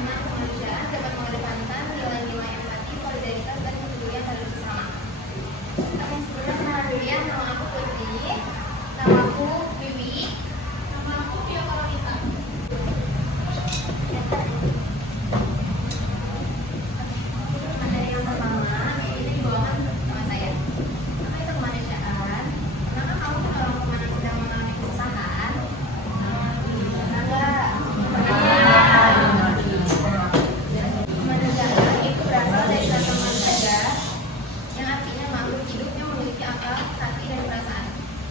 dengan kemanusiaan dapat mengedepankan nilai-nilai empati, solidaritas, dan kepedulian terhadap sesama. Kami sebelumnya kenalan dulu ya, nama aku Putri, nama aku Bibi, nama aku Pia Karolita. Materi yang pertama, ini dibawakan sama saya. Apa itu kemanusiaan? Pernahkah kamu menolong teman yang sedang mengalami kesusahan? Pernah nggak? Kemanusiaan itu berasal dari kata manusia yang artinya makhluk hidup yang memiliki akal, hati, dan perasaan.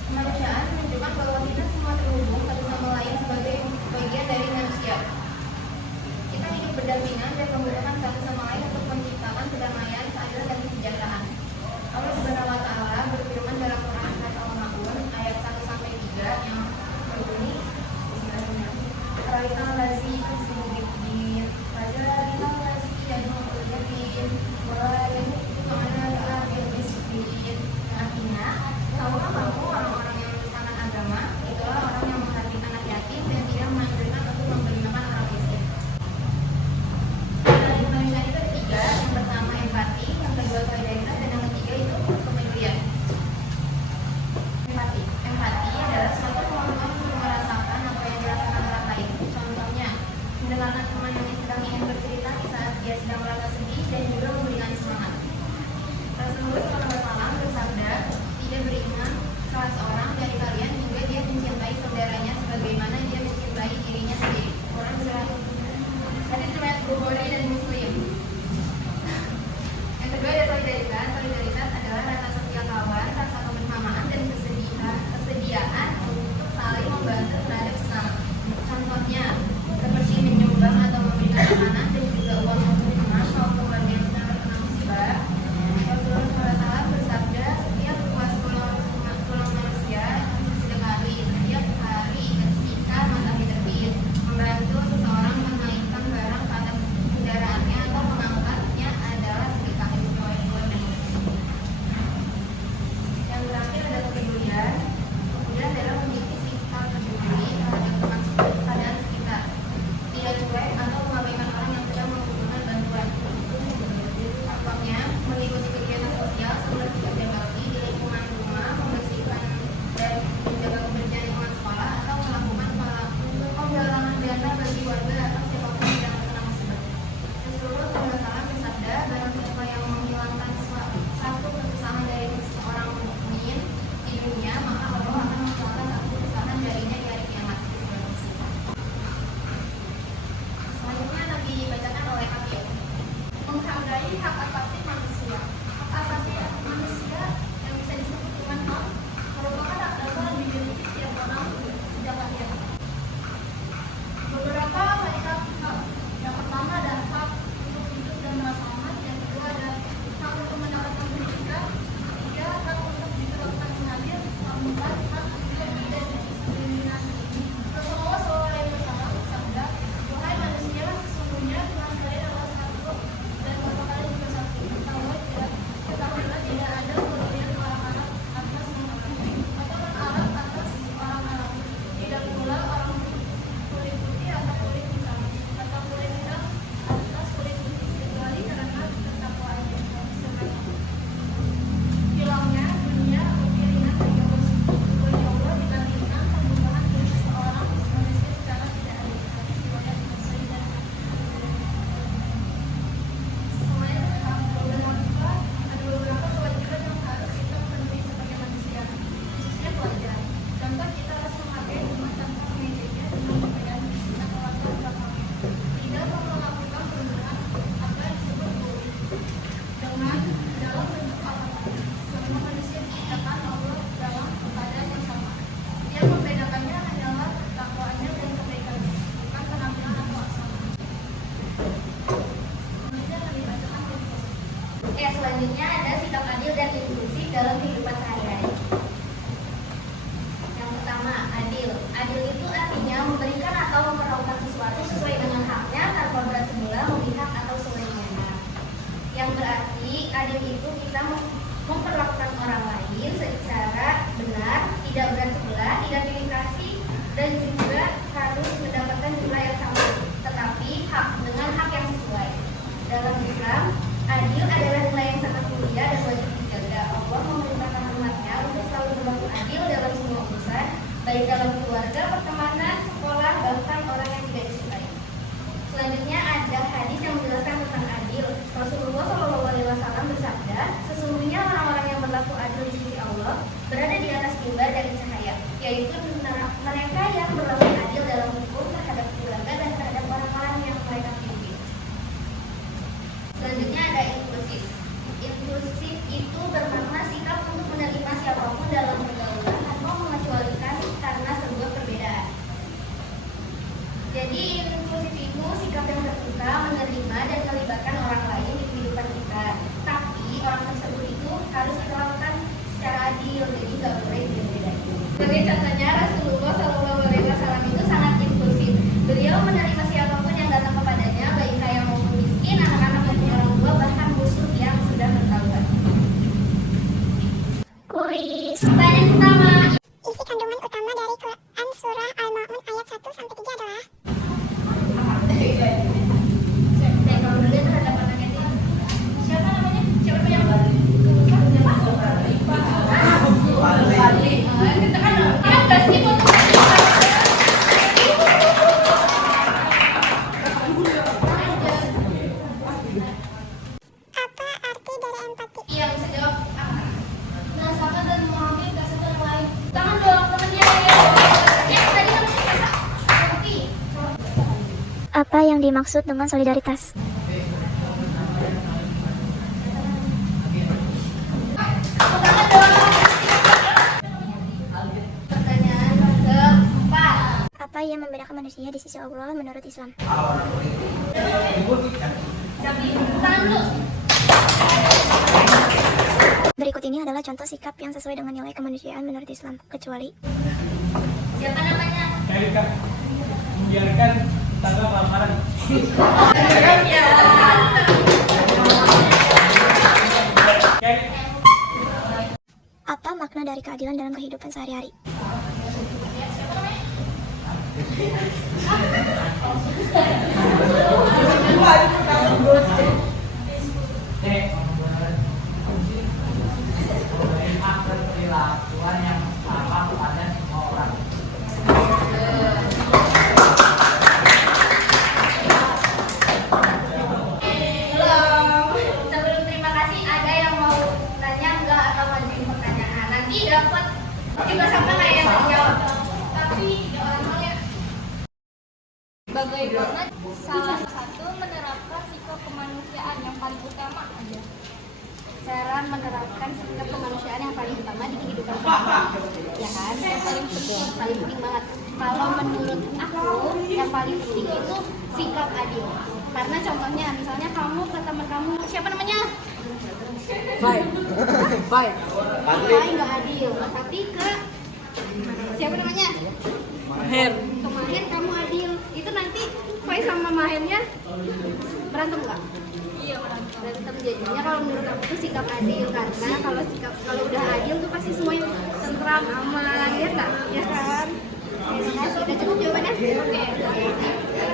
Kemanusiaan menunjukkan bahwa kita semua terhubung satu sama lain sebagai bagian dari manusia. Kita hidup berdampingan dan membutuhkan satu sama lain untuk menciptakan kedamaian, keadilan, dan kesejahteraan. Allah Subhanahu wa Ta'ala berfirman dalam Quran surat Al-Maun ayat 1-3 yang berbunyi Bismillahirrahmanirrahim. Lazi tusbihidin, fadzalika lazi yadul yakin, wa yamutu ma'ana al-akhir bisbihidin. Artinya, tahukah kamu orang-orang yang merupakan agama, itulah orang yang menghargai anak yatim dan tidak menganjurkan untuk memberi makan orang miskin. Dari kemanusiaan itu ada 3, yang pertama empati, yang kedua solidaritas, dan yang ketiga itu kepedulian. Empati adalah suatu kemampuan untuk merasakan apa yang dirasakan orang lain. Contohnya, mendengarkan teman yang sedang ingin bercerita di saat dia sedang merasa sedih dan juga memberikan semangat. Rasulullah SAW bersabda, tidak beriman salah seorang dari kalian hingga dia mencintai saudaranya sebagaimana dia mencintai dirinya sendiri. Quran surah hadis riwayat Bukhari dan Muslim. Yang kedua ada solidaritas. Solidaritas adalah rasa setia kawan, rasa kebersamaan, dan kesediaan untuk saling membantu terhadap sesama. Contohnya seperti menyumbang atau memberikan makanan dan juga uang untuk rumah maupun warga yang sedang terkena musibah. Rasulullah SAW bersabda, setiap puas tulang manusia sedekahli setiap hari ketika matahari terbit, membantu seseorang menaikkan barang ke atas kendaraannya atau mengangkatnya adalah sedekah. Yang terakhir adalah kepedulian. Kepedulian adalah memiliki sikap peduli terhadap keadaan sekitar, tidak cuek atau mengabaikan orang yang sedang membutuhkan bantuan. Contohnya, mengikuti kegiatan sosial seperti kerja bakti di lingkungan rumah, membersihkan dan menjaga kebersihan lingkungan sekolah, atau melakukan penggalangan dana bagi warga atau siapapun yang terkena musibah. Rasulullah SAW bersabda, barang siapa yang menghilangkan satu kesusahan dari seorang mukmin di dunia, maka Allah akan menghilangkan satu kesusahan darinya di hari kiamat. Selanjutnya nanti dibacakan oleh Habib. Menghargai hak asasi manusia. Hak asasi manusia yang bisa disebut dengan HAM merupakan hak dasar yang dimiliki setiap orang sejak lahir. Beberapa hak. Yang pertama ada hak untuk hidup dan merasa aman. Yang kedua ada hak untuk mendapatkan pendidikan. Ketiga, hak untuk diperlakukan dengan adil. Keempat, hak untuk tidak diskriminasi. Rasulullah SAW bersabda, wahai manusia, sesungguhnya Tuhan kalian adalah satu dan Bapa kalian juga satu. Ketahuilah tidak ada pemberian orang Arab atas orang Arab atau orang Arab atas orang Arab. Tidak pula orang kulit putih atau kulit hitam atau kulit hitam atas kulit putih, kecuali karena ketakwaannya. Hilangnya dunia lebih ringan bagi Allah dibandingkan pembunuhan seorang manusia secara tidak adil. Riwayat Muslim dan semuanya ada beberapa kewajiban yang harus kita penuhi sebagai manusia, khususnya pelajaran. Contoh, kita harus menghargai umat tanpa mengejeknya dan memberikan atau latar belakangnya. Tidak melakukan pembunuhan apa yang disebut bullying dengan dalam bentuk apapun. Semua manusia diciptakan Allah dalam keadaan yang sama. Yang membedakannya hanyalah takwaannya dan kebaikannya, bukan penampilan atau asal. Selanjutnya ada sikap adil dan inklusif dalam kehidupan sehari-hari. Yang pertama, adil. Adil itu artinya memberikan atau memperlakukan sesuatu sesuai dengan haknya tanpa berat sebelah, memihak atau semena-mena. Yang berarti adil itu kita memperlakukan orang lain secara benar, tidak berat sebelah, tidak pilih kasih, dan juga harus mendapatkan jumlah yang sama. Tetapi hak dengan hak Adil adalah nilai yang sangat mulia dan wajib dijaga. Allah memerintahkan umatnya untuk selalu berlaku adil dalam semua urusan, baik dalam keluarga, pertemanan, sekolah, bahkan orang yang tidak disukai. Selanjutnya ada hadis yang menjelaskan tentang adil. Rasulullah SAW bersabda, sesungguhnya orang-orang yang berlaku adil di sisi Allah berada di atas mimbar dari cahaya, yaitu mereka yang berlaku adil dalam hukum terhadap keluarga dan terhadap orang-orang yang mereka pimpin. Selanjutnya ada inklusif. Inklusif itu bermakna sikap untuk menerima siapapun dalam pergaulan tanpa mengecualikan karena sebuah perbedaan. Jadi inklusif itu sikap yang terbuka, menerima dan melibatkan orang lain di kehidupan kita. Tapi orang tersebut itu harus diperlakukan secara adil, jadi nggak boleh beda-bedain. Sebagai contohnya, Rasulullah SAW itu sangat inklusif. Beliau menerima siapapun yang datang kepadanya, baik kaya maupun miskin, anak-anak maupun orang tua, bahkan musuh yang sudah bertaubat. Kuis. Pertanyaan pertama. Isi kandungan utama dari Quran Surah Al-Ma'un ayat 1-3 adalah? Kalau dulu terhadap anaknya itu siapa namanya? Siapa yang Apa arti dari empati? Iya, bisa jawab. Merasakan dan mengambil kasih orang lain. Tangan dong temennya ya. Tadi namanya siapa? Sofi. Apa yang dimaksud dengan solidaritas? Pertanyaan keempat. Apa yang membedakan manusia di sisi Allah menurut Islam? Tangan dulu. Berikut ini adalah contoh sikap yang sesuai dengan nilai kemanusiaan menurut Islam, kecuali Siapa namanya? Erika membiarkan tangga lamaran. apa makna dari keadilan dalam kehidupan sehari-hari? Perilakuan yang sama kepada semua orang. Belum. Sebelum terima kasih, ada yang mau nanya enggak atau ngajuin pertanyaan? Nanti dapat juga sama kayak yang terjawab. Tapi tidak orangnya. Bagaimana salah satu menerapkan sikap kemanusiaan yang paling utama ada? Cara menerapkan sikap kemanusiaan yang paling utama di kehidupan sehari-hari, ya kan? Yang paling penting banget. Kalau menurut aku, yang paling penting itu sikap adil. Karena contohnya, misalnya kamu ke teman kamu, siapa namanya? Baik. Nggak adil. Tapi ke siapa namanya? Maher. Ke Mahen kamu adil. Itu nanti Fai sama Mahennya berantem nggak? Iya berantem. Jadinya kalau menurut aku tuh sikap adil, karena kalau udah adil tuh pasti semuanya tentram, aman, ya nggak? Ya kan? Terima kasih. Udah cukup jawabannya? Oke.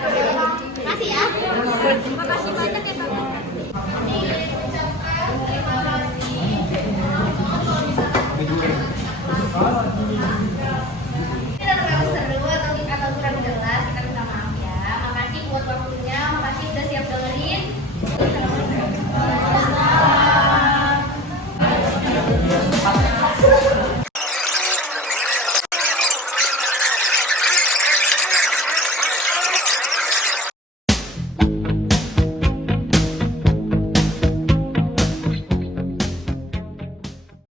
Terima kasih ya. Terima kasih.